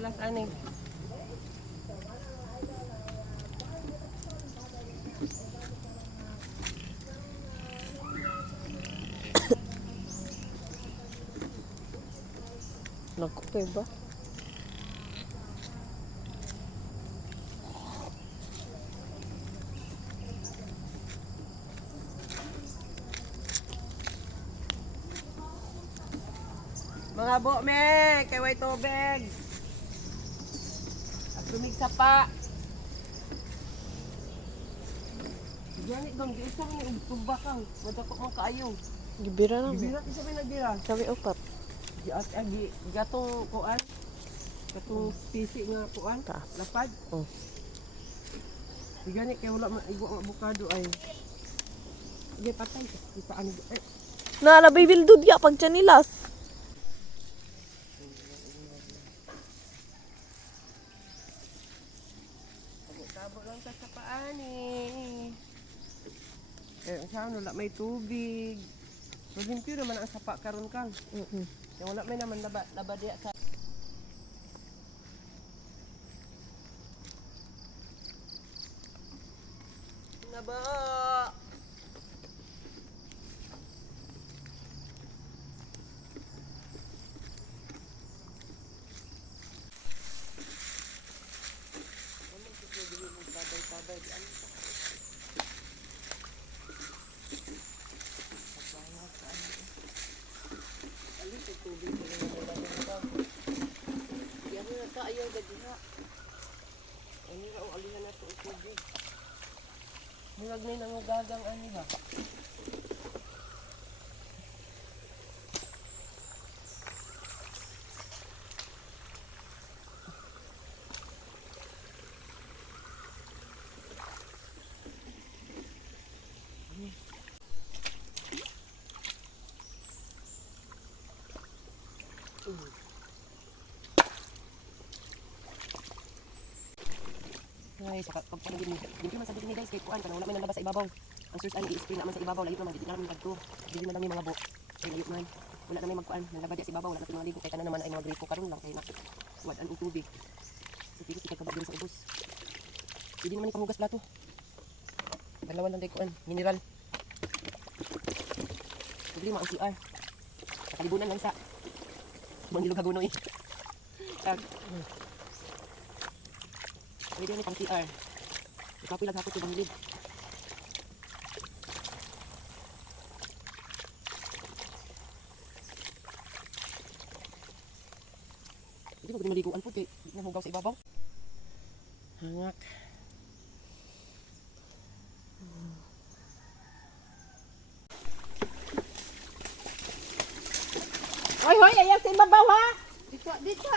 chinelas ani. Naku, ba? Mga bo me, kay way tubig. At lumigsa pa. Diyan itong giisa ni tumbakang, madako man kaayo. Gibira na mo. Gibira ti sabi nagbira. Sabi upat. Agi gatong kuan. Katong pisi nga kuan, Taas. lapad. Oh. Di gani kay wala man igo ang avocado ay. Di patay di pa ani. Nalabay bildud ya pag chanilas. Tabo lang sa paani. Eh, saan wala may tubig. So, limpyo naman ang sapa karon kang. Yung wala may naman laba diya sa... Naba! Ayaw gadiha. Ani ra o alihan na to tubig. Murag may nangugagang ani ba? Ay, saka pagpalagin din man sabi ni guys kay kuan kana wala may nalabas sa ibabaw. Ang search ani i-spray naman sa ibabaw layo naman dili namin kadto. Dili man mga bo. Layo man. Wala na may magkuan, nalabas diya sa ibabaw, wala na mga ligo kay kana naman ay mga gripo karon lang kay na. Wad ang tubig. So dili kita kabag din sa ubos. Dili naman ipahugas plato. Dalawan lang day kuan, mineral. Dili mo ang CR. Nakalibunan lang sa Mangilog Hagunoy. Pwede ni pang CR. Ikapoy lang hapot yung bangilid. Hindi mo maliguan po kay nahugaw sa ibabaw. Hangak. Hoy, hoy, ayan sa ibabaw ha. Dito, dito.